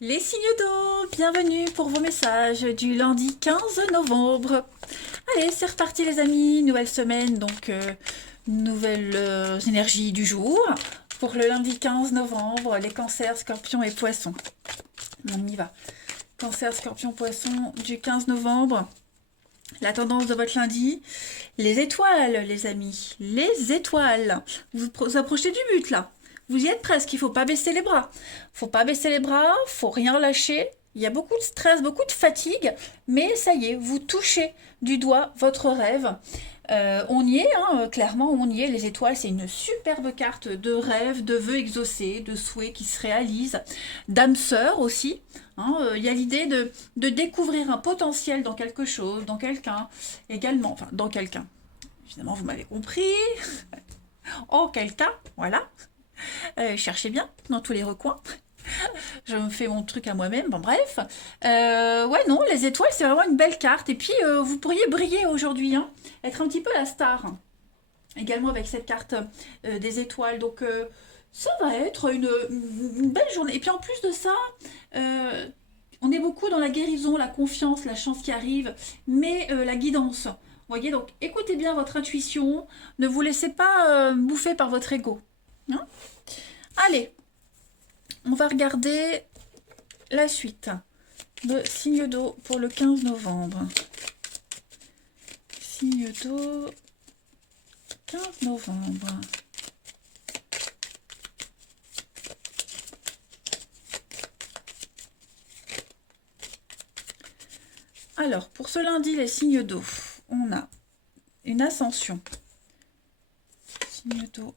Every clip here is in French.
Les signes d'eau, bienvenue pour vos messages du lundi 15 novembre. Allez, c'est reparti les amis, nouvelle semaine, donc nouvelles énergies du jour. Pour le lundi 15 novembre, les cancers, scorpions et poissons. On y va. Cancer, scorpion, poisson du 15 novembre. La tendance de votre lundi, les étoiles les amis, les étoiles. Vous vous approchez du but là. Vous y êtes presque, il faut pas baisser les bras. Faut pas baisser les bras, faut rien lâcher. Il y a beaucoup de stress, beaucoup de fatigue, mais ça y est, vous touchez du doigt votre rêve. On y est, hein, clairement, on y est. Les étoiles, c'est une superbe carte de rêve, de vœux exaucés, de souhaits qui se réalisent, d'âme sœur aussi. Hein. Il y a l'idée de découvrir un potentiel dans quelque chose, dans quelqu'un également, enfin dans quelqu'un. Évidemment, vous m'avez compris. Oh, quelqu'un, voilà. Cherchez bien dans tous les recoins. Je me fais mon truc à moi-même, bon bref. Ouais, non, les étoiles, c'est vraiment une belle carte. Et puis, vous pourriez briller aujourd'hui, hein, être un petit peu la star. Également avec cette carte des étoiles. Donc, ça va être une belle journée. Et puis, en plus de ça, euh, on est beaucoup dans la guérison, la confiance, la chance qui arrive, mais la guidance. Vous voyez, donc écoutez bien votre intuition. Ne vous laissez pas bouffer par votre ego. Hein. Allez, on va regarder la suite. Le signe d'eau pour le 15 novembre. Signe d'eau 15 novembre. Alors, pour ce lundi, les signes d'eau, on a une ascension. Signe d'eau.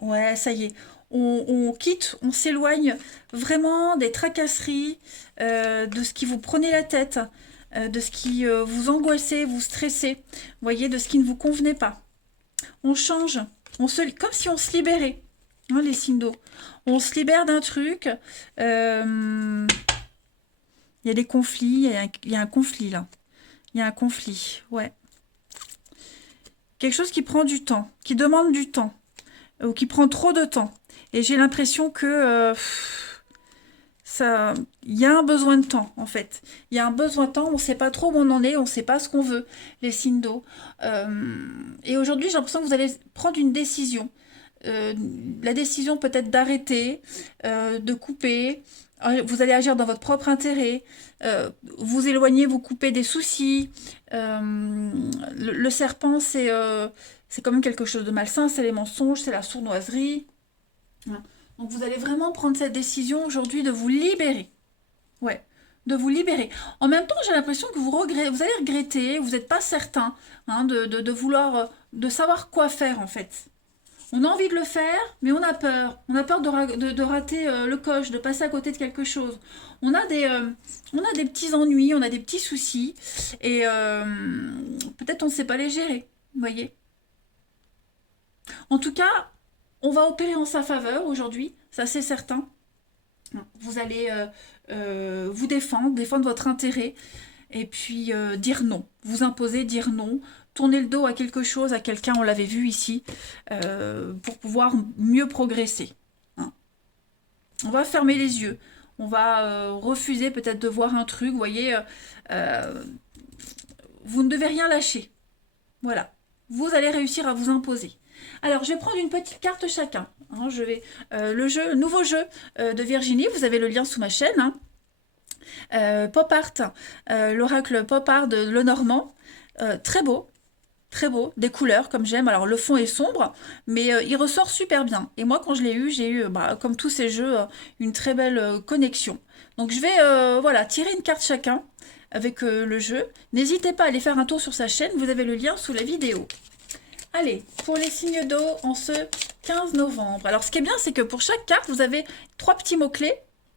Ouais, ça y est. On quitte, on s'éloigne vraiment des tracasseries, de ce qui vous prenait la tête, de ce qui vous angoissait, vous stressait, vous voyez, de ce qui ne vous convenait pas. On change, comme si on se libérait, hein, les signes d'eau. On se libère d'un truc. Il y a des conflits, il y a un conflit là. Il y a un conflit, ouais. Quelque chose qui prend du temps, qui demande du temps, ou qui prend trop de temps. Et j'ai l'impression que ça, il y a un besoin de temps en fait. Il y a un besoin de temps, on ne sait pas trop où on en est, on ne sait pas ce qu'on veut, les signes d'eau. Euh, et aujourd'hui, j'ai l'impression que vous allez prendre une décision. Euh, la décision peut-être d'arrêter, de couper. Vous allez agir dans votre propre intérêt, vous éloigner, vous couper des soucis. Le serpent, c'est quand même quelque chose de malsain, c'est les mensonges, c'est la sournoiserie. Voilà. Donc vous allez vraiment prendre cette décision aujourd'hui de vous libérer. Ouais, de vous libérer. En même temps, j'ai l'impression que vous allez regretter, vous n'êtes pas certain, hein, de vouloir, de savoir quoi faire en fait. On a envie de le faire, mais on a peur. On a peur de rater le coche, de passer à côté de quelque chose. On a des petits ennuis, on a des petits soucis, et peut-être on ne sait pas les gérer, vous voyez. En tout cas, on va opérer en sa faveur aujourd'hui, ça c'est certain. Vous allez vous défendre, défendre votre intérêt, et puis dire non, vous imposer, dire non, tourner le dos à quelque chose, à quelqu'un, on l'avait vu ici, pour pouvoir mieux progresser. Hein. On va fermer les yeux, on va refuser peut-être de voir un truc, vous voyez, euh, vous ne devez rien lâcher. Voilà, vous allez réussir à vous imposer. Alors, je vais prendre une petite carte chacun. Hein, le nouveau jeu de Virginie, vous avez le lien sous ma chaîne. Hein. Pop Art, l'oracle Pop Art de Lenormand. Très beau, des couleurs comme j'aime. Alors le fond est sombre, mais il ressort super bien. Et moi quand je l'ai eu, j'ai eu, comme tous ces jeux, une très belle connexion. Donc je vais voilà, tirer une carte chacun avec le jeu. N'hésitez pas à aller faire un tour sur sa chaîne, vous avez le lien sous la vidéo. Allez, pour les signes d'eau en ce 15 novembre. Alors ce qui est bien, c'est que pour chaque carte, vous avez 3 petits mots-clés.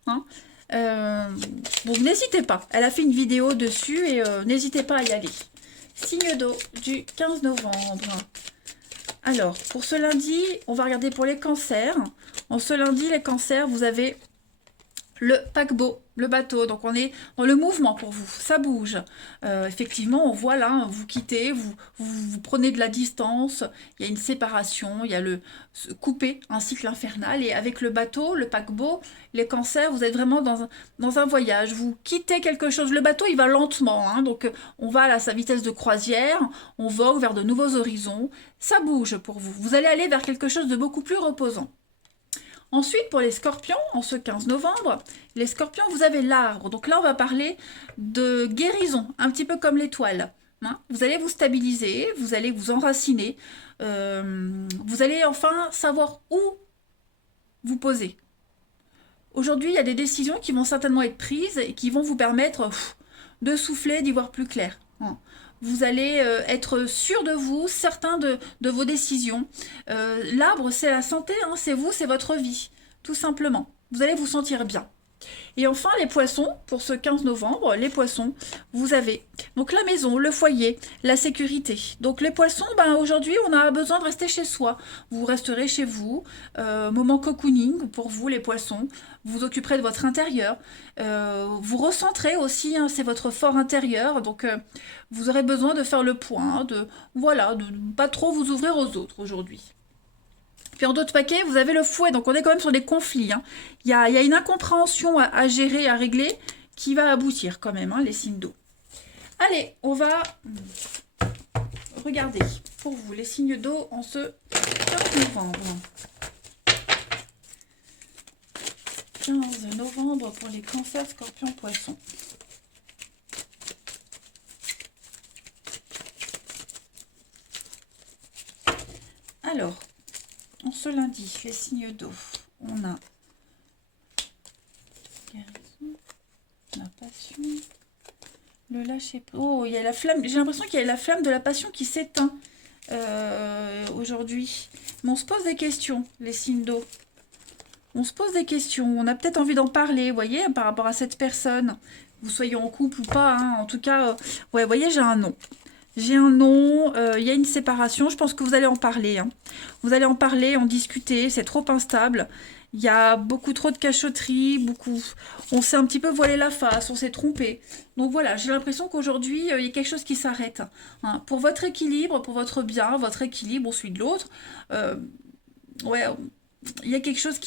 Hein. Donc n'hésitez pas. Elle a fait une vidéo dessus et n'hésitez pas à y aller. Signe d'eau du 15 novembre. Alors, pour ce lundi, on va regarder pour les cancers. En ce lundi, les cancers, vous avez le paquebot, le bateau. Donc on est dans le mouvement pour vous, ça bouge. Effectivement, on voit là, hein, vous quittez, vous prenez de la distance, il y a une séparation, il y a le couper, un cycle infernal. Et avec le bateau, le paquebot, les cancers, vous êtes vraiment dans un voyage. Vous quittez quelque chose. Le bateau, il va lentement, hein, donc on va à sa vitesse de croisière, on vogue vers de nouveaux horizons. Ça bouge pour vous. Vous allez aller vers quelque chose de beaucoup plus reposant. Ensuite, pour les scorpions, en ce 15 novembre, les scorpions, vous avez l'arbre. Donc là, on va parler de guérison, un petit peu comme l'étoile. Hein. Vous allez vous stabiliser, vous allez vous enraciner, vous allez enfin savoir où vous poser. Aujourd'hui, il y a des décisions qui vont certainement être prises et qui vont vous permettre de souffler, d'y voir plus clair. Hein. Vous allez être sûr de vous, certain de vos décisions. L'arbre, c'est la santé, hein, c'est vous, c'est votre vie, tout simplement. Vous allez vous sentir bien. Et enfin, les poissons, pour ce 15 novembre, les poissons, vous avez donc la maison, le foyer, la sécurité. Donc les poissons, ben, aujourd'hui, on a besoin de rester chez soi. Vous resterez chez vous, moment cocooning pour vous, les poissons. Vous occuperez de votre intérieur. Vous recentrez aussi, hein, c'est votre fort intérieur. Donc vous aurez besoin de faire le point, voilà, de pas trop vous ouvrir aux autres aujourd'hui. Puis en d'autres paquets, vous avez le fouet, donc on est quand même sur des conflits. Hein. Il y a une incompréhension à gérer, à régler, qui va aboutir quand même, hein, les signes d'eau. Allez, on va regarder pour vous les signes d'eau en ce 15 novembre. 15 novembre pour les cancers, scorpions, poissons. Alors, en ce lundi, les signes d'eau, on a guérison, la passion, le lâcher prise. Oh, il y a la flamme. J'ai l'impression qu'il y a la flamme de la passion qui s'éteint aujourd'hui. Mais on se pose des questions, les signes d'eau. On se pose des questions. On a peut-être envie d'en parler, vous voyez, par rapport à cette personne. Vous soyez en couple ou pas, hein. En tout cas, ouais, vous voyez, j'ai un nom. J'ai un nom, il y a une séparation, je pense que vous allez en parler. Hein. Vous allez en parler, en discuter, c'est trop instable. Il y a beaucoup trop de cachotterie, on s'est un petit peu voilé la face, on s'est trompé. Donc voilà, j'ai l'impression qu'aujourd'hui, il y a quelque chose qui s'arrête. Hein. Pour votre équilibre, pour votre bien, votre équilibre, celui de l'autre, ouais, il y a quelque chose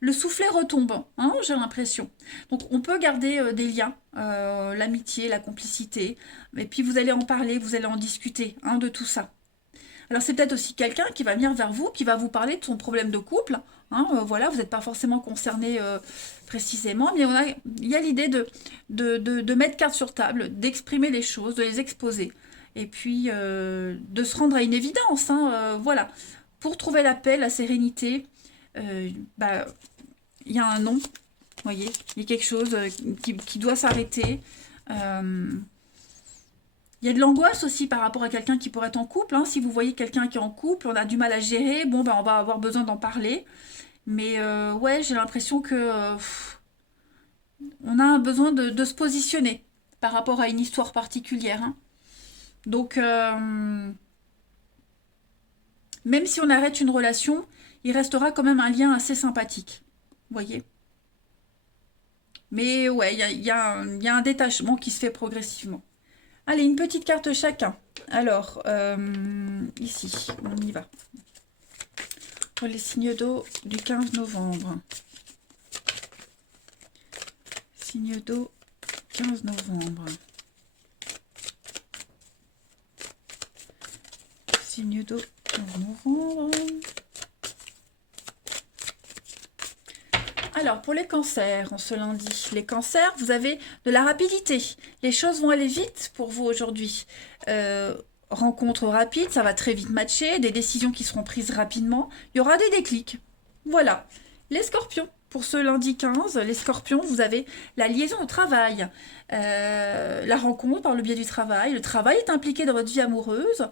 le soufflet retombe, hein, j'ai l'impression. Donc on peut garder des liens, l'amitié, la complicité, et puis vous allez en parler, vous allez en discuter, hein, de tout ça. Alors c'est peut-être aussi quelqu'un qui va venir vers vous, qui va vous parler de son problème de couple. Hein, voilà, vous n'êtes pas forcément concerné précisément, mais il y a l'idée de mettre carte sur table, d'exprimer les choses, de les exposer, et puis de se rendre à une évidence. Hein, voilà, pour trouver la paix, la sérénité. Bah, il y a un nom, vous voyez, il y a quelque chose qui doit s'arrêter. Il y a de l'angoisse aussi par rapport à quelqu'un qui pourrait être en couple. Hein. Si vous voyez quelqu'un qui est en couple, on a du mal à gérer, bon, ben, on va avoir besoin d'en parler. Mais ouais, j'ai l'impression que on a un besoin de se positionner par rapport à une histoire particulière. Hein. Donc, même si on arrête une relation, il restera quand même un lien assez sympathique. Vous voyez? Mais ouais, il y a un détachement qui se fait progressivement. Allez, une petite carte chacun. Alors, ici, on y va. Pour les signes d'eau du 15 novembre. Signe d'eau, 15 novembre. Signe d'eau, 15 novembre. Alors, pour les cancers, en ce lundi, les cancers, vous avez de la rapidité. Les choses vont aller vite pour vous aujourd'hui. Rencontre rapide, ça va très vite matcher, des décisions qui seront prises rapidement. Il y aura des déclics. Voilà. Les scorpions, pour ce lundi 15, les scorpions, vous avez la liaison au travail, la rencontre par le biais du travail. Le travail est impliqué dans votre vie amoureuse.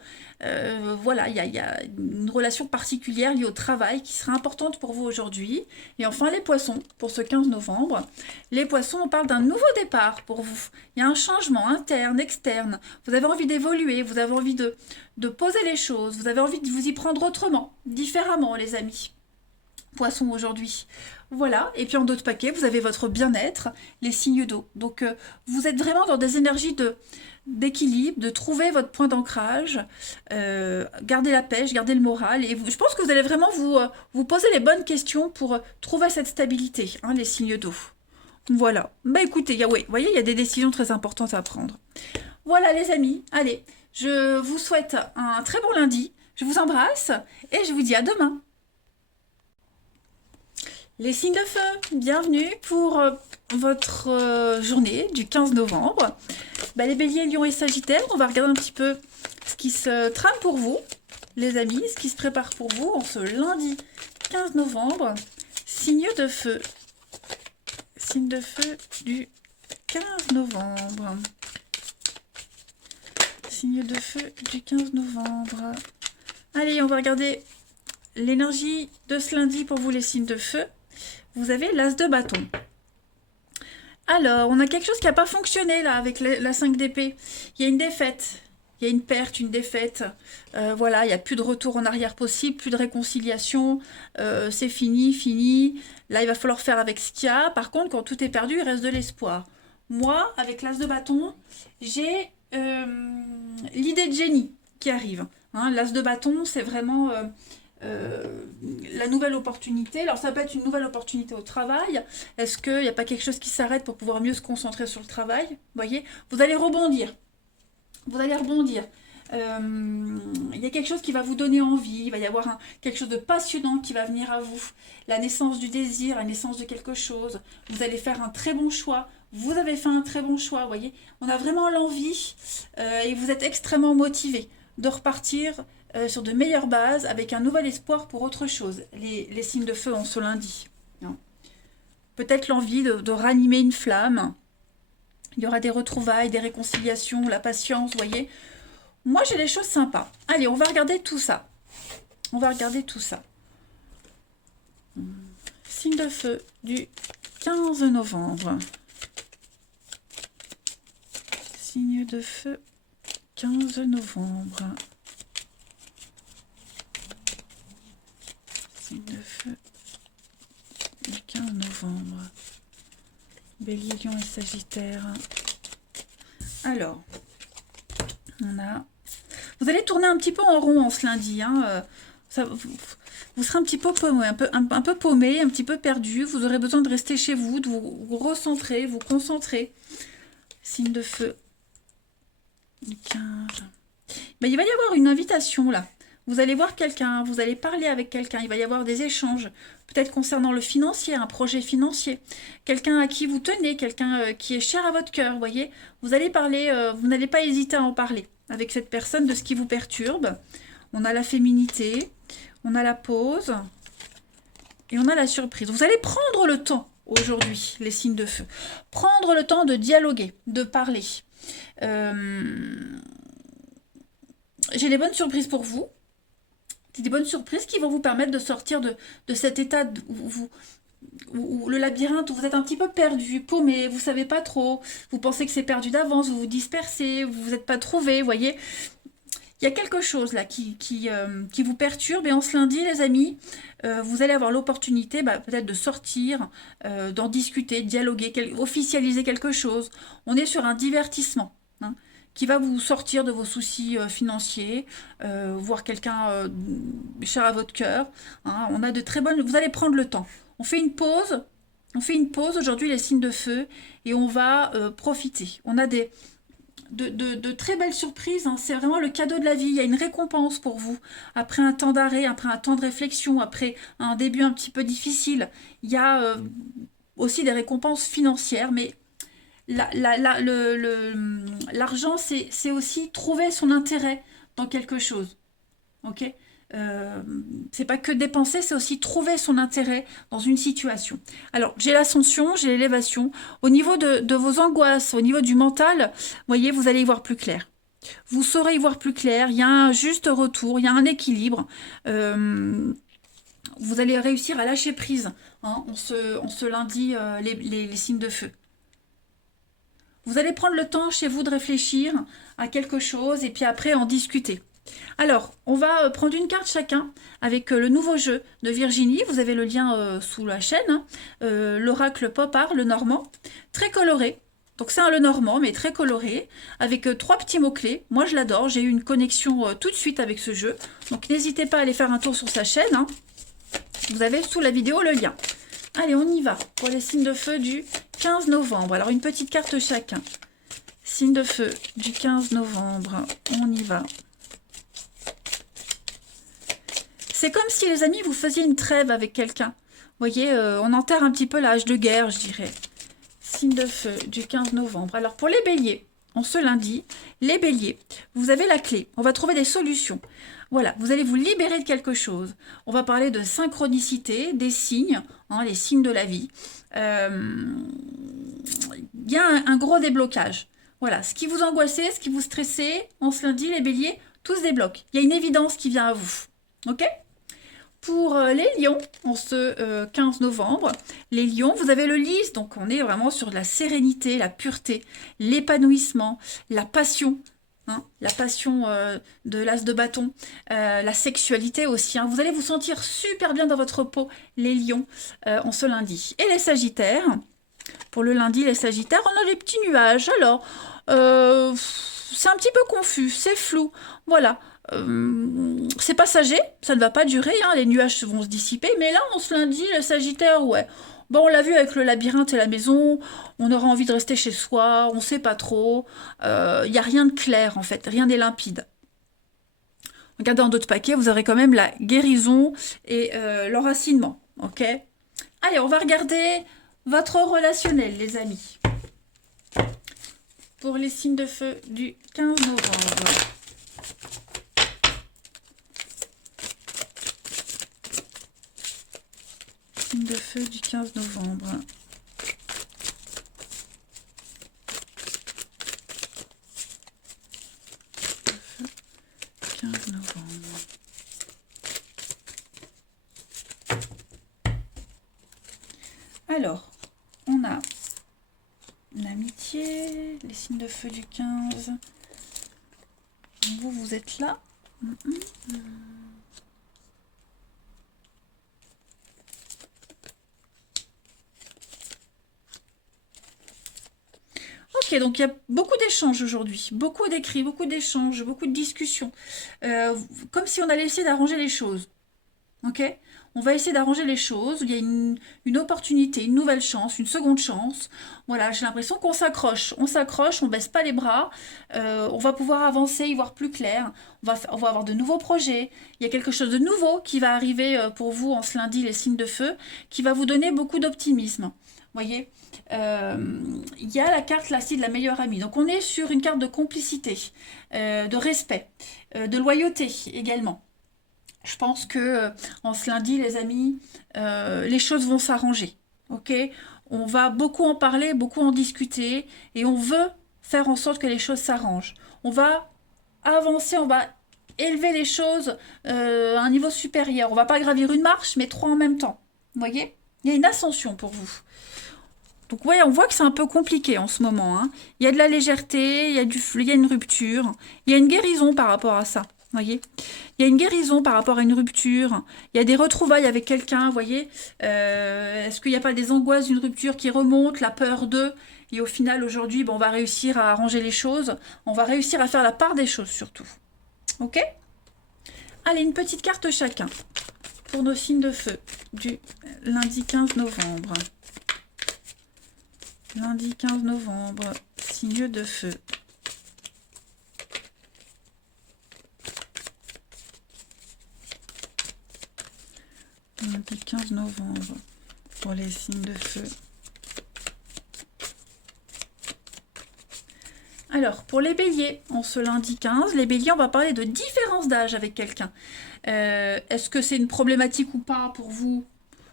Voilà, il y a une relation particulière liée au travail qui sera importante pour vous aujourd'hui. Et enfin, les poissons, pour ce 15 novembre. Les poissons, on parle d'un nouveau départ pour vous. Il y a un changement interne, externe. Vous avez envie d'évoluer, vous avez envie de poser les choses, vous avez envie de vous y prendre autrement, différemment, les amis. Poisson aujourd'hui. Voilà, et puis en d'autres paquets, vous avez votre bien-être, les signes d'eau. Donc vous êtes vraiment dans des énergies d'équilibre, de trouver votre point d'ancrage, garder la pêche, garder le moral. Et je pense que vous allez vraiment vous poser les bonnes questions pour trouver cette stabilité, hein, les signes d'eau. Voilà. Bah écoutez, ouais, vous voyez, il y a des décisions très importantes à prendre. Voilà les amis, allez, je vous souhaite un très bon lundi. Je vous embrasse et je vous dis à demain. Les signes de feu, bienvenue pour votre journée du 15 novembre. Bah, les béliers, lions et sagittaires, on va regarder un petit peu ce qui se trame pour vous, les amis, ce qui se prépare pour vous en ce lundi 15 novembre. Signe de feu. Signe de feu du 15 novembre. Signe de feu du 15 novembre. Allez, on va regarder l'énergie de ce lundi pour vous, les signes de feu. Vous avez l'as de bâton. Alors, on a quelque chose qui n'a pas fonctionné là avec la 5 d'épée. Il y a une défaite, il y a une perte, une défaite. Voilà, il n'y a plus de retour en arrière possible, plus de réconciliation. C'est fini, fini. Là, il va falloir faire avec ce qu'il y a. Par contre, quand tout est perdu, il reste de l'espoir. Moi, avec l'as de bâton, j'ai l'idée de génie qui arrive. Hein, l'as de bâton, c'est vraiment... la nouvelle opportunité. Alors ça peut être une nouvelle opportunité au travail. Est-ce qu'il n'y a pas quelque chose qui s'arrête pour pouvoir mieux se concentrer sur le travail? Vous voyez, vous allez rebondir. Vous allez rebondir. Il y a quelque chose qui va vous donner envie. Il va y avoir quelque chose de passionnant qui va venir à vous. La naissance du désir, la naissance de quelque chose. Vous allez faire un très bon choix. Vous avez fait un très bon choix. Vous voyez, on a vraiment l'envie et vous êtes extrêmement motivé de repartir sur de meilleures bases, avec un nouvel espoir pour autre chose, les signes de feu en ce lundi. Peut-être l'envie de ranimer une flamme. Il y aura des retrouvailles, des réconciliations, la patience, vous voyez. Moi, j'ai des choses sympas. Allez, on va regarder tout ça. On va regarder tout ça. Signe de feu du 15 novembre. Signe de feu 15 novembre. Signe de feu du 15 novembre. Bélier, lion et sagittaire. Alors, on a... Vous allez tourner un petit peu en rond en ce lundi. Hein. Vous serez un petit peu paumé, un peu paumé, un petit peu perdu. Vous aurez besoin de rester chez vous, de vous recentrer, vous concentrer. Signe de feu du 15. Ben, il va y avoir une invitation là. Vous allez voir quelqu'un, vous allez parler avec quelqu'un, il va y avoir des échanges, peut-être concernant le financier, un projet financier, quelqu'un à qui vous tenez, quelqu'un qui est cher à votre cœur, vous voyez. Vous allez parler, vous n'allez pas hésiter à en parler avec cette personne de ce qui vous perturbe. On a la féminité, on a la pause et on a la surprise. Vous allez prendre le temps aujourd'hui, les signes de feu. Prendre le temps de dialoguer, de parler. J'ai des bonnes surprises pour vous. Des bonnes surprises qui vont vous permettre de sortir de cet état où le labyrinthe, où vous êtes un petit peu perdu, paumé, vous ne savez pas trop, vous pensez que c'est perdu d'avance, vous vous dispersez, vous vous êtes pas trouvé, vous voyez. Il y a quelque chose là qui vous perturbe et en ce lundi, les amis, vous allez avoir l'opportunité peut-être de sortir, d'en discuter, de dialoguer, officialiser quelque chose. On est sur un divertissement. Hein, qui va vous sortir de vos soucis financiers, voir quelqu'un cher à votre cœur. Hein, on a de très bonnes... Vous allez prendre le temps. On fait une pause. On fait une pause aujourd'hui, les signes de feu, et on va profiter. On a de très belles surprises. Hein. C'est vraiment le cadeau de la vie. Il y a une récompense pour vous. Après un temps d'arrêt, après un temps de réflexion, après un début un petit peu difficile, il y a aussi des récompenses financières, mais l'argent, c'est aussi trouver son intérêt dans quelque chose. Ok, c'est pas que dépenser, c'est aussi trouver son intérêt dans une situation. Alors, j'ai l'ascension, j'ai l'élévation. Au niveau de vos angoisses, au niveau du mental, vous voyez, vous allez y voir plus clair. Vous saurez y voir plus clair. Il y a un juste retour, il y a un équilibre. Vous allez réussir à lâcher prise hein, en ce lundi, les signes de feu. Vous allez prendre le temps chez vous de réfléchir à quelque chose et puis après en discuter. Alors, on va prendre une carte chacun avec le nouveau jeu de Virginie. Vous avez le lien sous la chaîne, hein. L'oracle Popard, le normand, très coloré. Donc c'est un le normand, mais très coloré, avec 3 petits mots-clés. Moi, je l'adore. J'ai eu une connexion tout de suite avec ce jeu. Donc n'hésitez pas à aller faire un tour sur sa chaîne, hein. Vous avez sous la vidéo le lien. Allez, on y va pour les signes de feu du 15 novembre. Alors, une petite carte chacun. Signe de feu du 15 novembre. On y va. C'est comme si, les amis, vous faisiez une trêve avec quelqu'un. Vous voyez, on enterre un petit peu la hache de guerre, je dirais. Signe de feu du 15 novembre. Alors, pour les béliers, en ce lundi, les béliers, vous avez la clé. On va trouver des solutions. Voilà, vous allez vous libérer de quelque chose. On va parler de synchronicité, des signes, hein, les signes de la vie. Il y a un gros déblocage. Voilà, ce qui vous angoissait, ce qui vous stressait, en ce lundi, les béliers, tout se débloque. Il y a une évidence qui vient à vous. Ok ? Pour les lions, en ce 15 novembre, les lions, vous avez le lys, donc on est vraiment sur la sérénité, la pureté, l'épanouissement, la passion, hein, la passion de l'as de bâton, la sexualité aussi, hein. Vous allez vous sentir super bien dans votre peau, les lions, en ce lundi. Et les sagittaires, pour le lundi, les sagittaires, on a des petits nuages. Alors, c'est un petit peu confus, c'est flou, voilà. C'est passager, ça ne va pas durer, hein, les nuages vont se dissiper, mais là, on se lundi, le Sagittaire, ouais. Bon, on l'a vu avec le labyrinthe et la maison, on aura envie de rester chez soi, on ne sait pas trop, il n'y a rien de clair en fait, rien n'est limpide. Regardez en d'autres paquets, vous aurez quand même la guérison et l'enracinement, ok? Allez, on va regarder votre relationnel, les amis. Pour les signes de feu du 15 novembre. De feu du 15 novembre. Feu, 15 novembre. Alors, on a l'amitié, les signes de feu du 15. Vous êtes là. Ok, donc il y a beaucoup d'échanges aujourd'hui, beaucoup d'écrits, beaucoup d'échanges, beaucoup de discussions. Comme si on allait essayer d'arranger les choses. Ok? On va essayer d'arranger les choses. Il y a une opportunité, une nouvelle chance, une seconde chance. Voilà, j'ai l'impression qu'on s'accroche. On s'accroche, on baisse pas les bras. On va pouvoir avancer, y voir plus clair. On va avoir de nouveaux projets. Il y a quelque chose de nouveau qui va arriver pour vous en ce lundi, les signes de feu, qui va vous donner beaucoup d'optimisme. Voyez, il y a la carte là, de la meilleure amie. Donc on est sur une carte de complicité, de respect, de loyauté également. Je pense que en ce lundi, les amis, les choses vont s'arranger. Ok, on va beaucoup en parler, beaucoup en discuter, et on veut faire en sorte que les choses s'arrangent. On va avancer, on va élever les choses à un niveau supérieur. On va pas gravir une marche, mais 3 en même temps. Vous voyez, il y a une ascension pour vous. Donc ouais, on voit que c'est un peu compliqué en ce moment, hein. Il y a de la légèreté, il y a une rupture, il y a une guérison par rapport à ça. Voyez, il y a une guérison par rapport à une rupture, il y a des retrouvailles avec quelqu'un, voyez, est-ce qu'il n'y a pas des angoisses d'une rupture qui remontent, la peur d'eux, et au final aujourd'hui, bon, on va réussir à arranger les choses, on va réussir à faire la part des choses surtout, ok? Allez, une petite carte chacun pour nos signes de feu du lundi 15 novembre. Lundi 15 novembre, signe de feu. Lundi 15 novembre pour les signes de feu. Alors, pour les béliers, en ce lundi 15, les béliers, on va parler de différence d'âge avec quelqu'un. Est-ce que c'est une problématique ou pas pour vous?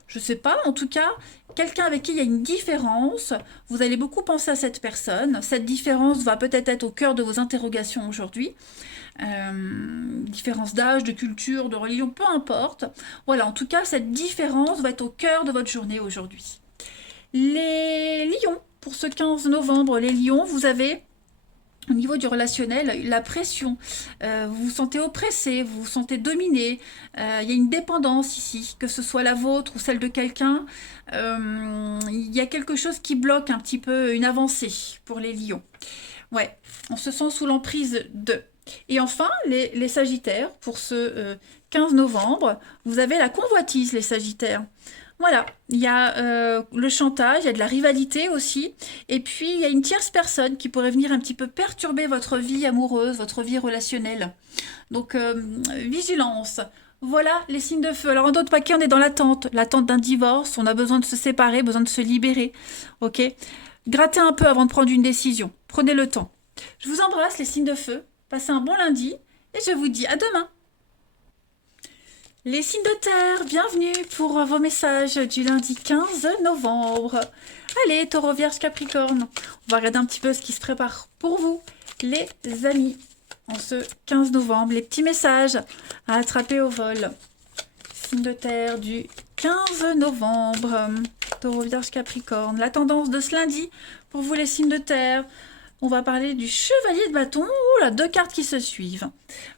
Je sais pas, en tout cas, quelqu'un avec qui il y a une différence, vous allez beaucoup penser à cette personne. Cette différence va peut-être être au cœur de vos interrogations aujourd'hui. Différence d'âge, de culture, de religion, peu importe. Voilà, en tout cas, cette différence va être au cœur de votre journée aujourd'hui. Les lions, pour ce 15 novembre, les lions, vous avez Au niveau du relationnel, la pression, vous vous sentez oppressé, vous vous sentez dominé, il y a une dépendance ici, que ce soit la vôtre ou celle de quelqu'un, il y a quelque chose qui bloque un petit peu une avancée pour les lions. Ouais, on se sent sous l'emprise de. Et enfin, les Sagittaires, pour ce 15 novembre, vous avez la convoitise, les Sagittaires. Voilà, il y a le chantage, il y a de la rivalité aussi, et puis il y a une tierce personne qui pourrait venir un petit peu perturber votre vie amoureuse, votre vie relationnelle. Donc, vigilance. Voilà les signes de feu. Alors, en d'autres paquets, on est dans l'attente d'un divorce, on a besoin de se séparer, besoin de se libérer, ok? Grattez un peu avant de prendre une décision, prenez le temps. Je vous embrasse les signes de feu, passez un bon lundi, et je vous dis à demain. Les signes de terre, bienvenue pour vos messages du lundi 15 novembre. Allez, Taureau, Vierge, Capricorne, on va regarder un petit peu ce qui se prépare pour vous, les amis, en ce 15 novembre. Les petits messages à attraper au vol. Signes de terre du 15 novembre, Taureau, Vierge, Capricorne. La tendance de ce lundi pour vous, les signes de terre. On va parler du chevalier de bâton. Oh là, 2 cartes qui se suivent.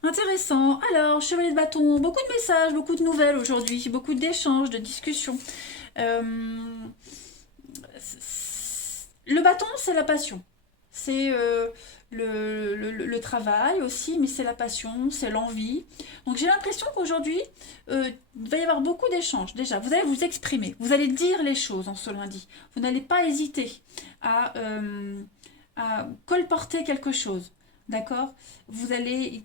Intéressant. Alors, chevalier de bâton, beaucoup de messages, beaucoup de nouvelles aujourd'hui, beaucoup d'échanges, de discussions. Le bâton, c'est la passion. C'est le travail aussi, mais c'est la passion, c'est l'envie. Donc j'ai l'impression qu'aujourd'hui, il va y avoir beaucoup d'échanges. Déjà, vous allez vous exprimer, vous allez dire les choses en ce lundi. Vous n'allez pas hésiter à colporter quelque chose. D'accord? Vous allez.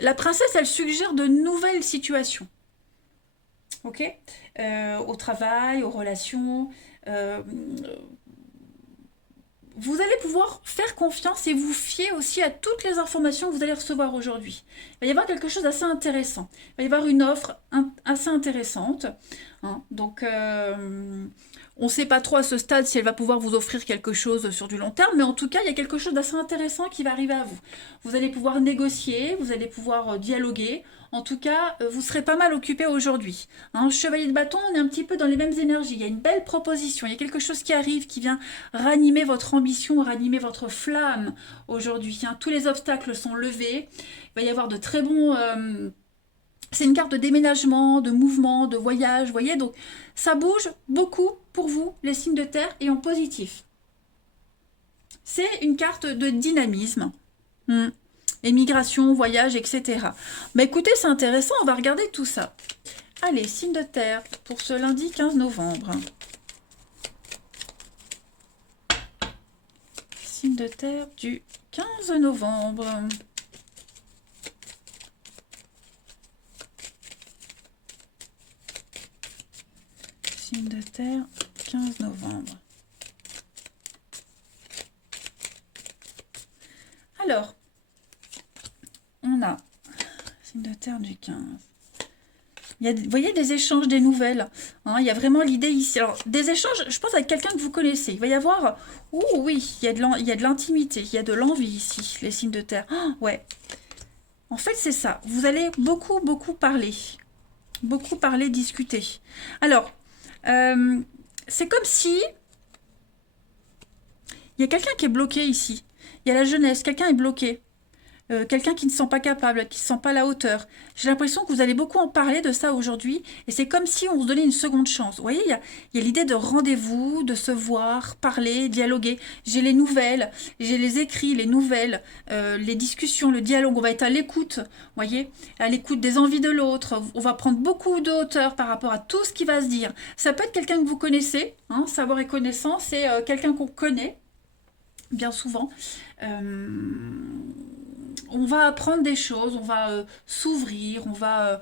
La princesse, elle suggère de nouvelles situations. Ok? Au travail, aux relations. Vous allez pouvoir faire confiance et vous fier aussi à toutes les informations que vous allez recevoir aujourd'hui. Il va y avoir quelque chose d'assez intéressant. Il va y avoir une offre assez intéressante. Hein. Donc, on ne sait pas trop à ce stade si elle va pouvoir vous offrir quelque chose sur du long terme, mais en tout cas, il y a quelque chose d'assez intéressant qui va arriver à vous. Vous allez pouvoir négocier, vous allez pouvoir dialoguer. En tout cas, vous serez pas mal occupé aujourd'hui. Hein, chevalier de bâton, on est un petit peu dans les mêmes énergies. Il y a une belle proposition, il y a quelque chose qui arrive, qui vient ranimer votre ambition, ranimer votre flamme aujourd'hui. Hein. Tous les obstacles sont levés. Il va y avoir de très bons... c'est une carte de déménagement, de mouvement, de voyage, vous voyez. Donc, ça bouge beaucoup pour vous, les signes de terre, et en positif. C'est une carte de dynamisme. Émigration, voyage, etc. Bah écoutez, c'est intéressant, on va regarder tout ça. Allez, signe de terre pour ce lundi 15 novembre. Signe de terre du 15 novembre. Signe de terre, 15 novembre. Alors, on a signe de terre du 15. Il y a, vous voyez, des échanges, des nouvelles. Hein, il y a vraiment l'idée ici. Alors, des échanges, je pense, avec quelqu'un que vous connaissez. Il va y avoir... Oh oui, il y a de l'intimité, il y a de l'envie ici, les signes de terre. Oh, ouais. En fait, c'est ça. Vous allez beaucoup, beaucoup parler. Beaucoup parler, discuter. Alors, c'est comme si... Il y a quelqu'un qui est bloqué ici. Il y a la jeunesse, quelqu'un est bloqué. Quelqu'un qui ne se sent pas capable, qui ne se sent pas à la hauteur. J'ai l'impression que vous allez beaucoup en parler de ça aujourd'hui. Et c'est comme si on se donnait une seconde chance. Vous voyez, il y a l'idée de rendez-vous, de se voir, parler, dialoguer. J'ai les nouvelles, j'ai les écrits, les nouvelles, les discussions, le dialogue. On va être à l'écoute, vous voyez, à l'écoute des envies de l'autre. On va prendre beaucoup de hauteur par rapport à tout ce qui va se dire. Ça peut être quelqu'un que vous connaissez, hein, savoir et connaissance, c'est quelqu'un qu'on connaît, bien souvent. On va apprendre des choses, on va s'ouvrir, on va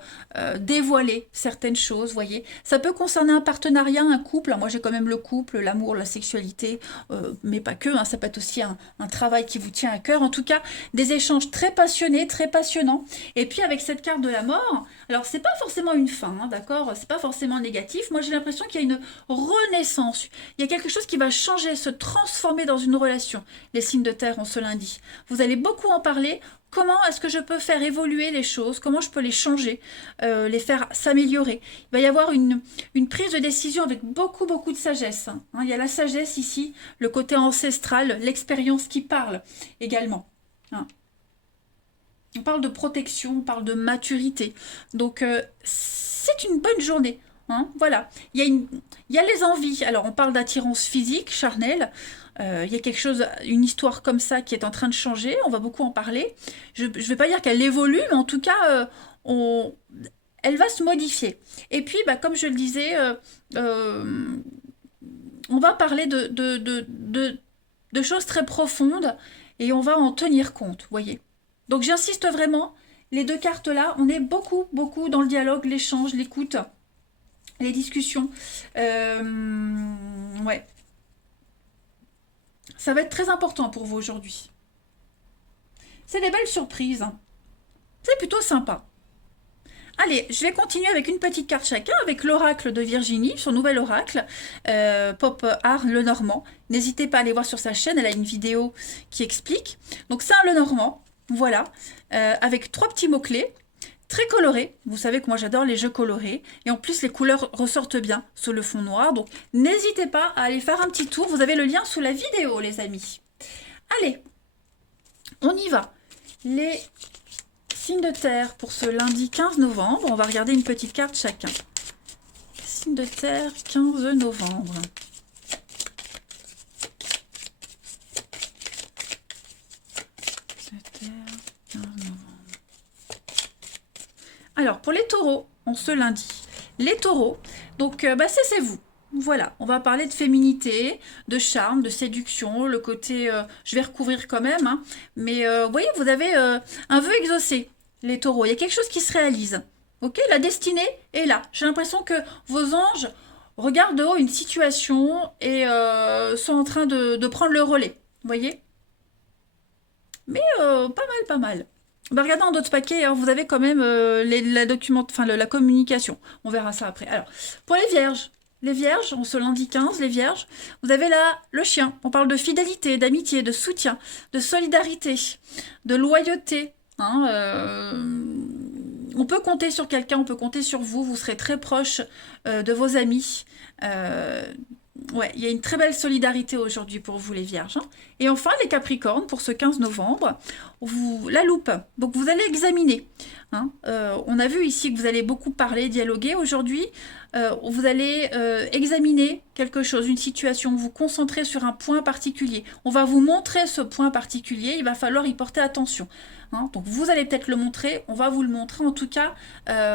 dévoiler certaines choses, voyez. Ça peut concerner un partenariat, un couple. Moi, j'ai quand même le couple, l'amour, la sexualité, mais pas que. Hein, ça peut être aussi un travail qui vous tient à cœur. En tout cas, des échanges très passionnés, très passionnants. Et puis, avec cette carte de la mort, alors, c'est pas forcément une fin, hein, d'accord? C'est pas forcément négatif. Moi, j'ai l'impression qu'il y a une renaissance. Il y a quelque chose qui va changer, se transformer dans une relation. Les signes de terre en ce lundi. Vous allez beaucoup en parler, comment est-ce que je peux faire évoluer les choses, comment je peux les changer, les faire s'améliorer. Il va y avoir une prise de décision avec beaucoup, beaucoup de sagesse. Hein. Il y a la sagesse ici, le côté ancestral, l'expérience qui parle également. Hein. On parle de protection, on parle de maturité. Donc, c'est une bonne journée. Hein, voilà. Il y a les envies. Alors, on parle d'attirance physique, charnelle. Il y a quelque chose, une histoire comme ça qui est en train de changer. On va beaucoup en parler. Je ne vais pas dire qu'elle évolue, mais en tout cas, elle va se modifier. Et puis, bah, comme je le disais, on va parler de choses très profondes et on va en tenir compte, voyez. Donc j'insiste vraiment, les deux cartes là, on est beaucoup, beaucoup dans le dialogue, l'échange, l'écoute, les discussions. Ouais. Ça va être très important pour vous aujourd'hui. C'est des belles surprises. Hein. C'est plutôt sympa. Allez, je vais continuer avec une petite carte chacun, avec l'oracle de Virginie, son nouvel oracle, Pop Art Lenormand. N'hésitez pas à aller voir sur sa chaîne, elle a une vidéo qui explique. Donc c'est un Lenormand, voilà, avec 3 petits mots-clés, très colorés. Vous savez que moi j'adore les jeux colorés. Et en plus les couleurs ressortent bien sur le fond noir. Donc n'hésitez pas à aller faire un petit tour. Vous avez le lien sous la vidéo, les amis. Allez, on y va. Les signes de terre pour ce lundi 15 novembre. On va regarder une petite carte chacun. Signe de terre, 15 novembre. De terre, 15 novembre. Alors, pour les taureaux, on ce lundi. Les taureaux, donc c'est vous. Voilà, on va parler de féminité, de charme, de séduction, le côté, je vais recouvrir quand même, hein, mais vous voyez, vous avez un vœu exaucé, les taureaux, il y a quelque chose qui se réalise, ok, la destinée est là, j'ai l'impression que vos anges regardent de haut une situation et sont en train de prendre le relais, vous voyez, mais pas mal. Bah, regardez en d'autres paquets, hein, vous avez quand même la communication, on verra ça après. Alors, pour les vierges, on se lundi 15, les vierges, vous avez là le chien. On parle de fidélité, d'amitié, de soutien, de solidarité, de loyauté. Hein, on peut compter sur quelqu'un, on peut compter sur vous. Vous serez très proche de vos amis. Ouais, il y a une très belle solidarité aujourd'hui pour vous les vierges. Hein. Et enfin, les capricornes, pour ce 15 novembre, la loupe. Donc, vous allez examiner. Hein. On a vu ici que vous allez beaucoup parler, dialoguer. Aujourd'hui, vous allez examiner quelque chose, une situation, vous concentrer sur un point particulier. On va vous montrer ce point particulier, il va falloir y porter attention. Hein. Donc vous allez peut-être le montrer, on va vous le montrer, en tout cas,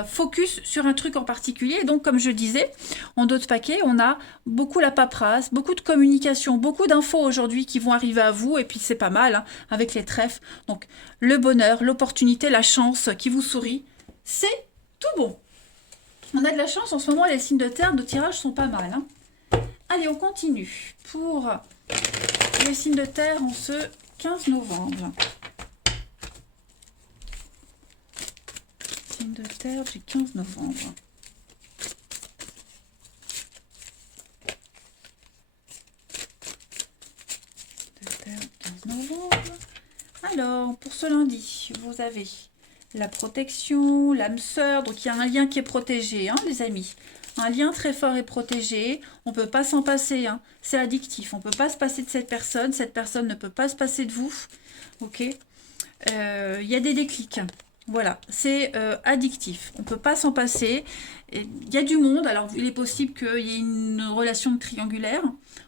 focus sur un truc en particulier. Et donc comme je disais, en d'autres paquets, on a beaucoup la paperasse, beaucoup de communication, beaucoup d'infos aujourd'hui qui vont arriver à vous, et puis c'est pas mal, hein, avec les trèfles. Donc le bonheur, l'opportunité, la chance qui vous sourit, c'est tout bon. On a de la chance, en ce moment, les signes de terre de tirage sont pas mal. Hein. Allez, on continue. Pour les signes de terre en ce 15 novembre. Signes de terre du 15 novembre. De terre 15 novembre. Alors, pour ce lundi, vous avez la protection, l'âme sœur, donc il y a un lien qui est protégé, hein, les amis. Un lien très fort et protégé, on ne peut pas s'en passer, hein. C'est addictif, on ne peut pas se passer de cette personne ne peut pas se passer de vous, ok. Il y a des déclics, voilà, c'est addictif, on ne peut pas s'en passer. Il y a du monde, alors il est possible qu'il y ait une relation triangulaire,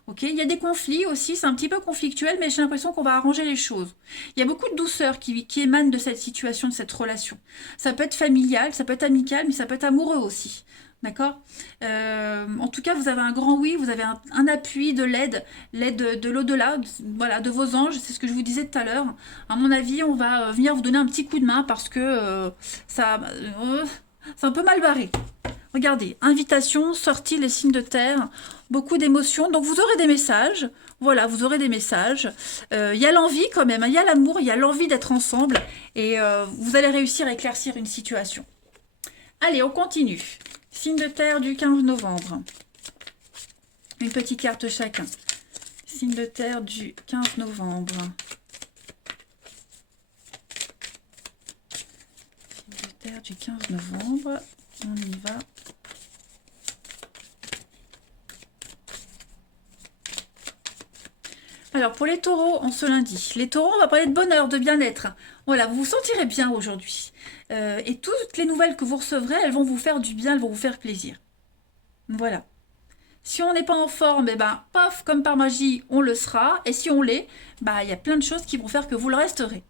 ok. Il y a des conflits aussi, c'est un petit peu conflictuel, mais j'ai l'impression qu'on va arranger les choses. Il y a beaucoup de douceur qui émane de cette situation, de cette relation. Ça peut être familial, ça peut être amical, mais ça peut être amoureux aussi. D'accord. En tout cas, vous avez un grand oui, vous avez un appui, de l'aide de l'au-delà, voilà, de vos anges, c'est ce que je vous disais tout à l'heure. À mon avis, on va venir vous donner un petit coup de main parce que c'est un peu mal barré. Regardez, invitation, sortie, les signes de terre, beaucoup d'émotions. Donc vous aurez des messages, voilà, vous aurez des messages. Il y a l'envie quand même, il y a l'amour, il y a l'envie d'être ensemble et vous allez réussir à éclaircir une situation. Allez, on continue. Signe de terre du 15 novembre. Une petite carte chacun. Signe de terre du 15 novembre. Terre du 15 novembre. On y va. Alors, pour les taureaux, en ce lundi, les taureaux, on va parler de bonheur, de bien-être. Voilà, vous vous sentirez bien aujourd'hui. Et toutes les nouvelles que vous recevrez, elles vont vous faire du bien, elles vont vous faire plaisir. Voilà. Si on n'est pas en forme, eh ben, paf, comme par magie, on le sera. Et si on l'est, bah, il y a plein de choses qui vont faire que vous le resterez.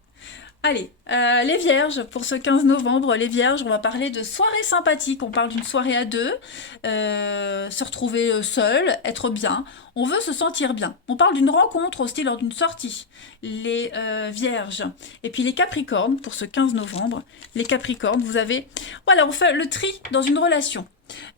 Allez, les vierges, pour ce 15 novembre, les vierges, on va parler de soirée sympathique. On parle d'une soirée à deux, se retrouver seul, être bien. On veut se sentir bien. On parle d'une rencontre aussi lors d'une sortie. Les vierges. Et puis les capricornes, pour ce 15 novembre. Les capricornes, vous avez... Voilà, on fait le tri dans une relation.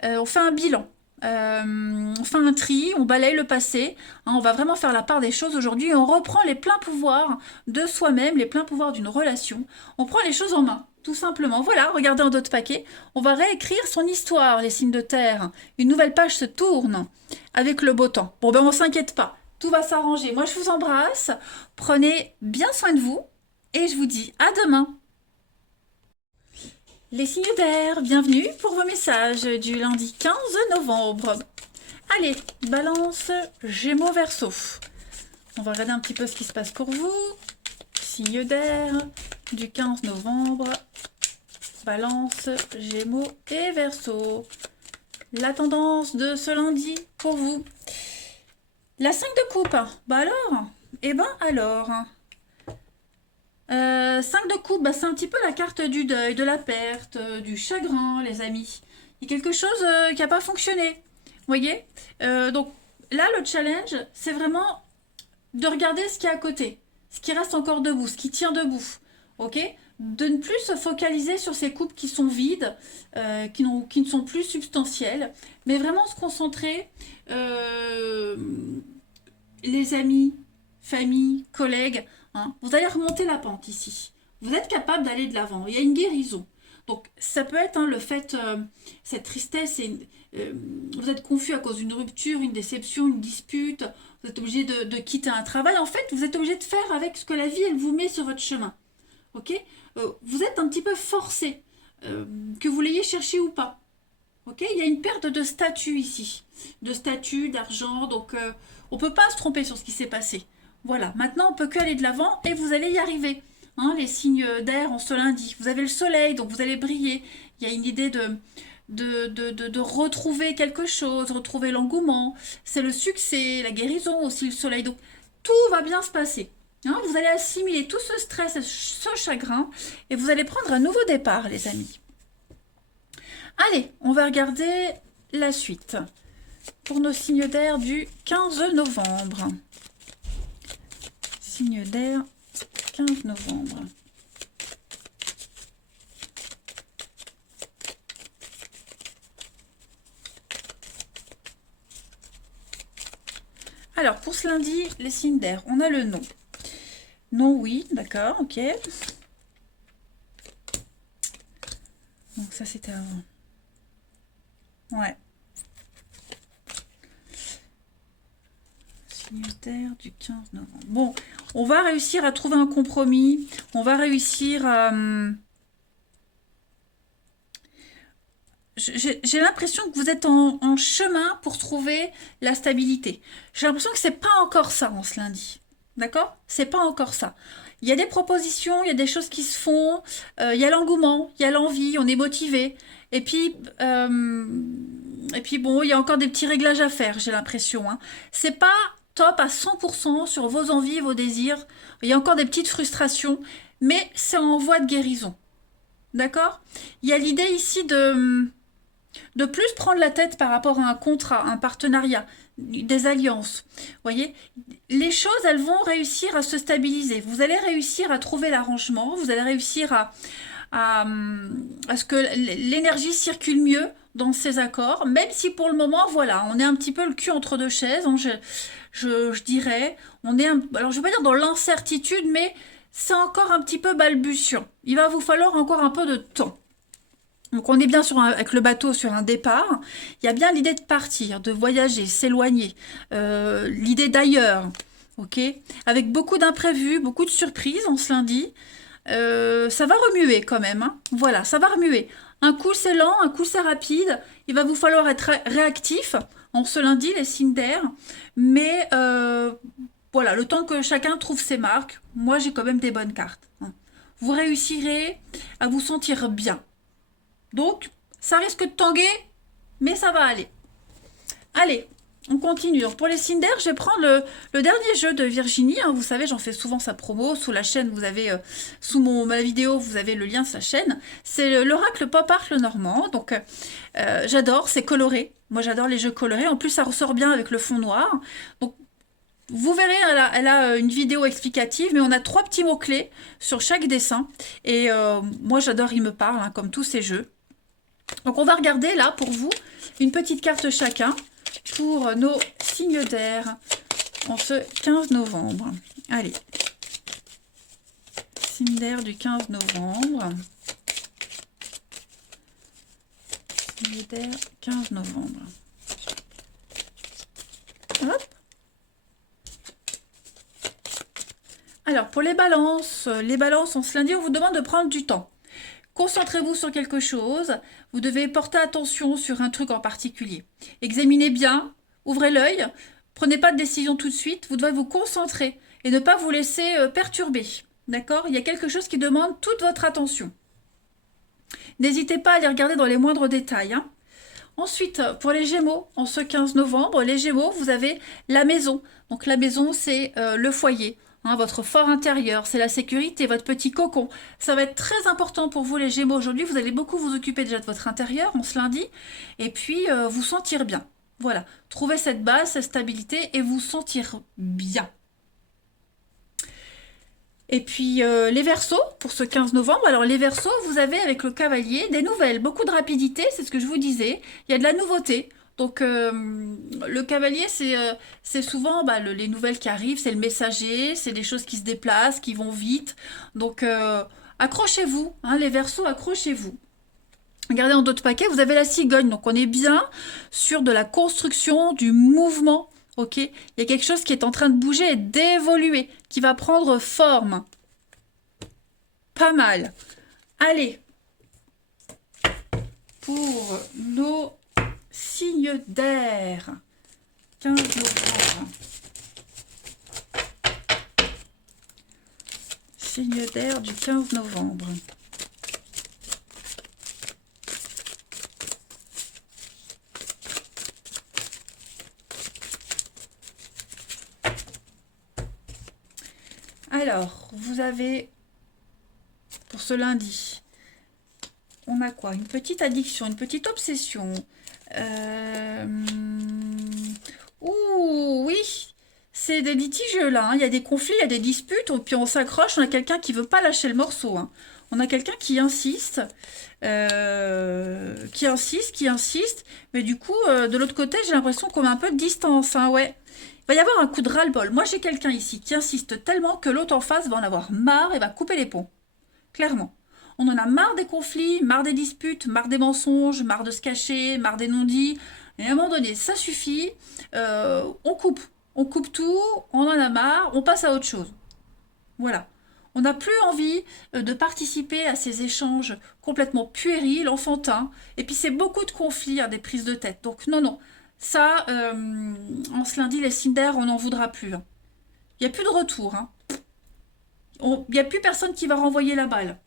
On fait un bilan. On fait un tri, on balaye le passé, hein, on va vraiment faire la part des choses aujourd'hui et on reprend les pleins pouvoirs de soi-même, les pleins pouvoirs d'une relation. On prend les choses en main, tout simplement. Voilà, regardez en d'autres paquets. On va réécrire son histoire, les signes de terre. Une nouvelle page se tourne avec le beau temps. Bon, ben on s'inquiète pas, tout va s'arranger. Moi, je vous embrasse, prenez bien soin de vous et je vous dis à demain. Les signes d'air, bienvenue pour vos messages du lundi 15 novembre. Allez, Balance, Gémeaux, Verseau. On va regarder un petit peu ce qui se passe pour vous. Signe d'air du 15 novembre. Balance, Gémeaux et Verseau. La tendance de ce lundi pour vous. La 5 de coupe. Bah alors, eh ben alors... 5 de coupe, bah, c'est un petit peu la carte du deuil, de la perte, du chagrin, les amis. Il y a quelque chose qui n'a pas fonctionné. Vous voyez. Donc là, le challenge, c'est vraiment de regarder ce qui est à côté, ce qui reste encore debout, ce qui tient debout. Ok. De ne plus se focaliser sur ces coupes qui sont vides, qui ne sont plus substantielles, mais vraiment se concentrer, les amis, famille, collègues, hein, vous allez remonter la pente ici. Vous êtes capable d'aller de l'avant. Il y a une guérison. Donc, ça peut être le fait, cette tristesse, vous êtes confus à cause d'une rupture, une déception, une dispute, vous êtes obligé de quitter un travail. En fait, vous êtes obligé de faire avec ce que la vie, elle vous met sur votre chemin. Ok. Vous êtes un petit peu forcé, que vous l'ayez cherché ou pas. Ok. Il y a une perte de statut ici. De statut, d'argent. Donc, on ne peut pas se tromper sur ce qui s'est passé. Voilà, maintenant on peut que aller de l'avant et vous allez y arriver. Hein, les signes d'air en ce lundi. Vous avez le soleil, donc vous allez briller. Il y a une idée de retrouver quelque chose, retrouver l'engouement. C'est le succès, la guérison aussi, le soleil. Donc tout va bien se passer. Hein, vous allez assimiler tout ce stress, ce chagrin et vous allez prendre un nouveau départ, les amis. Allez, on va regarder la suite pour nos signes d'air du 15 novembre. Signe d'air, 15 novembre. Alors, pour ce lundi, les signes d'air, on a le non. Non, oui, d'accord, ok. Donc ça, c'était avant. Ouais. Signe d'air du 15 novembre. Bon, on va réussir à trouver un compromis. On va réussir à... J'ai l'impression que vous êtes en chemin pour trouver la stabilité. J'ai l'impression que c'est pas encore ça en ce lundi. D'accord? C'est pas encore ça. Il y a des propositions, il y a des choses qui se font, il y a l'engouement, il y a l'envie, on est motivé. Et puis bon, il y a encore des petits réglages à faire, j'ai l'impression. Hein. C'est pas top à 100% sur vos envies, vos désirs. Il y a encore des petites frustrations, mais c'est en voie de guérison. D'accord? Il y a l'idée ici de plus prendre la tête par rapport à un contrat, un partenariat, des alliances. Vous voyez, les choses, elles vont réussir à se stabiliser. Vous allez réussir à trouver l'arrangement, vous allez réussir à ce que l'énergie circule mieux dans ces accords, même si pour le moment, voilà, on est un petit peu le cul entre deux chaises, hein, je dirais. On est alors, je ne vais pas dire dans l'incertitude, mais c'est encore un petit peu balbutiant. Il va vous falloir encore un peu de temps. Donc on est bien avec le bateau sur un départ. Il y a bien l'idée de partir, de voyager, s'éloigner, l'idée d'ailleurs, ok, avec beaucoup d'imprévus, beaucoup de surprises en ce lundi. Ça va remuer quand même, hein. Voilà, ça va remuer. Un coup c'est lent, un coup c'est rapide. Il va vous falloir être réactif en ce lundi, les signes d'air. Mais voilà, le temps que chacun trouve ses marques, moi j'ai quand même des bonnes cartes, hein. Vous réussirez à vous sentir bien. Donc, ça risque de tanguer, mais ça va aller. Allez, on continue. Donc pour les signes d'air, je vais prendre le dernier jeu de Virginie, hein. Vous savez, j'en fais souvent sa promo. Sous la chaîne, vous avez, sous ma vidéo, vous avez le lien de sa chaîne. C'est l'oracle Pop Art le Normand. Donc j'adore, c'est coloré. Moi j'adore les jeux colorés. En plus, ça ressort bien avec le fond noir. Donc vous verrez, elle a une vidéo explicative, mais on a 3 petits mots-clés sur chaque dessin. Et moi j'adore, il me parle, hein, comme tous ces jeux. Donc on va regarder là pour vous une petite carte chacun pour nos signes d'air en ce 15 novembre. Allez, signe d'air du 15 novembre. Signe d'air 15 novembre. Hop. Alors pour les balances en ce lundi, on vous demande de prendre du temps. Concentrez-vous sur quelque chose. Vous devez porter attention sur un truc en particulier. Examinez bien, ouvrez l'œil. Prenez pas de décision tout de suite. Vous devez vous concentrer et ne pas vous laisser perturber. D'accord? Il y a quelque chose qui demande toute votre attention. N'hésitez pas à aller regarder dans les moindres détails, hein. Ensuite, pour les Gémeaux, en ce 15 novembre, les Gémeaux, vous avez la maison. Donc la maison, c'est le foyer, hein, votre fort intérieur, c'est la sécurité, votre petit cocon. Ça va être très important pour vous les Gémeaux aujourd'hui. Vous allez beaucoup vous occuper déjà de votre intérieur en ce lundi et puis vous sentir bien. Voilà, trouvez cette base, cette stabilité et vous sentir bien. Et puis les Verseaux, pour ce 15 novembre, alors les Verseaux, vous avez avec le cavalier des nouvelles, beaucoup de rapidité, c'est ce que je vous disais, il y a de la nouveauté. Donc le cavalier, c'est souvent les nouvelles qui arrivent, c'est le messager, c'est des choses qui se déplacent, qui vont vite. Donc accrochez-vous, hein, les Verseaux, accrochez-vous. Regardez en d'autres paquets, vous avez la cigogne, donc on est bien sur de la construction, du mouvement. Ok, il y a quelque chose qui est en train de bouger et d'évoluer, qui va prendre forme. Pas mal. Allez, pour nos signes d'air, 15 novembre. Signe d'air du 15 novembre. Alors, vous avez, pour ce lundi, on a quoi? Une petite addiction, une petite obsession. Ouh, oui, c'est des litiges là, hein. Il y a des conflits, il y a des disputes, puis on s'accroche, on a quelqu'un qui veut pas lâcher le morceau, hein. On a quelqu'un qui insiste, qui insiste, mais du coup, de l'autre côté, j'ai l'impression qu'on a un peu de distance, hein, ouais. Il va y avoir un coup de ras-le-bol. Moi, j'ai quelqu'un ici qui insiste tellement que l'autre en face va en avoir marre et va couper les ponts. Clairement. On en a marre des conflits, marre des disputes, marre des mensonges, marre de se cacher, marre des non-dits. Et à un moment donné, ça suffit. On coupe. On coupe tout, on en a marre, on passe à autre chose. Voilà. On n'a plus envie de participer à ces échanges complètement puérils, enfantins. Et puis c'est beaucoup de conflits, hein, des prises de tête. Donc non, non. Ça, en ce lundi, les signes d'air, on n'en voudra plus, hein. Il n'y a plus de retour, hein. Il n'y a plus personne qui va renvoyer la balle.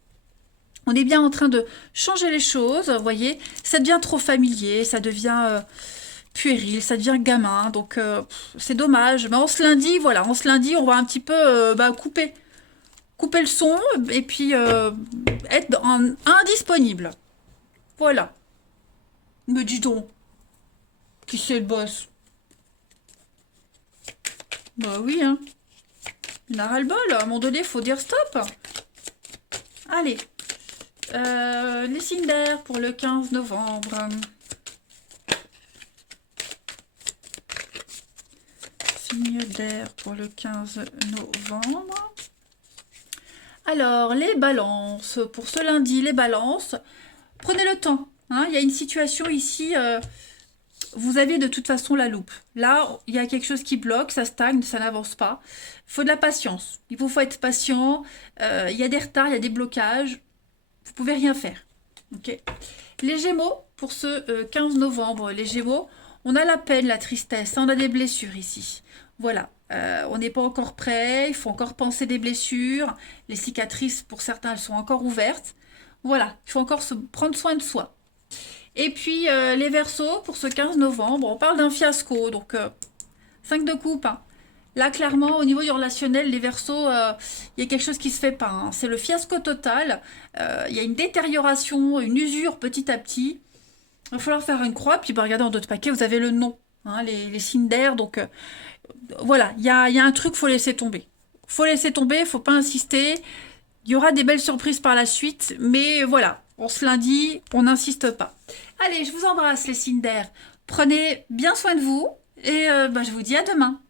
On est bien en train de changer les choses, vous voyez. Ça devient trop familier, ça devient puéril, ça devient gamin. Donc c'est dommage. Mais en ce lundi, voilà, en ce lundi, on va un petit peu couper le son et puis être indisponible. Voilà. Me dis donc, qui c'est le boss? Bah oui, hein. Il a ras-le-bol, à un moment donné, il faut dire stop. Allez. Les signes d'air pour le 15 novembre. Signe d'air pour le 15 novembre. Alors, les balances. Pour ce lundi, les balances, prenez le temps, hein. Il y a une situation ici vous avez de toute façon la loupe. Là, il y a quelque chose qui bloque, ça stagne, ça n'avance pas. Il faut de la patience. Il faut être patient. Il y a des retards, il y a des blocages. Vous pouvez rien faire. Ok. Les Gémeaux, pour ce 15 novembre, les Gémeaux, on a la peine, la tristesse, on a des blessures ici. Voilà, on n'est pas encore prêt, il faut encore penser des blessures. Les cicatrices, pour certains, elles sont encore ouvertes. Voilà, il faut encore prendre soin de soi. Et puis les Verseaux, pour ce 15 novembre, on parle d'un fiasco, donc 5 de coupe. Hein. Là, clairement, au niveau du relationnel, les Verseaux, il y a quelque chose qui se fait pas. Hein. C'est le fiasco total. Il y a une détérioration, une usure petit à petit. Il va falloir faire une croix. Puis, bah, regardez, en dos de paquet, vous avez le nom. Hein, les signes d'air. Donc, voilà, il y a un truc, faut laisser tomber. Faut laisser tomber, faut pas insister. Il y aura des belles surprises par la suite. Mais voilà, on se l'indique, on n'insiste pas. Allez, je vous embrasse, les signes d'air. Prenez bien soin de vous. Et bah, je vous dis à demain.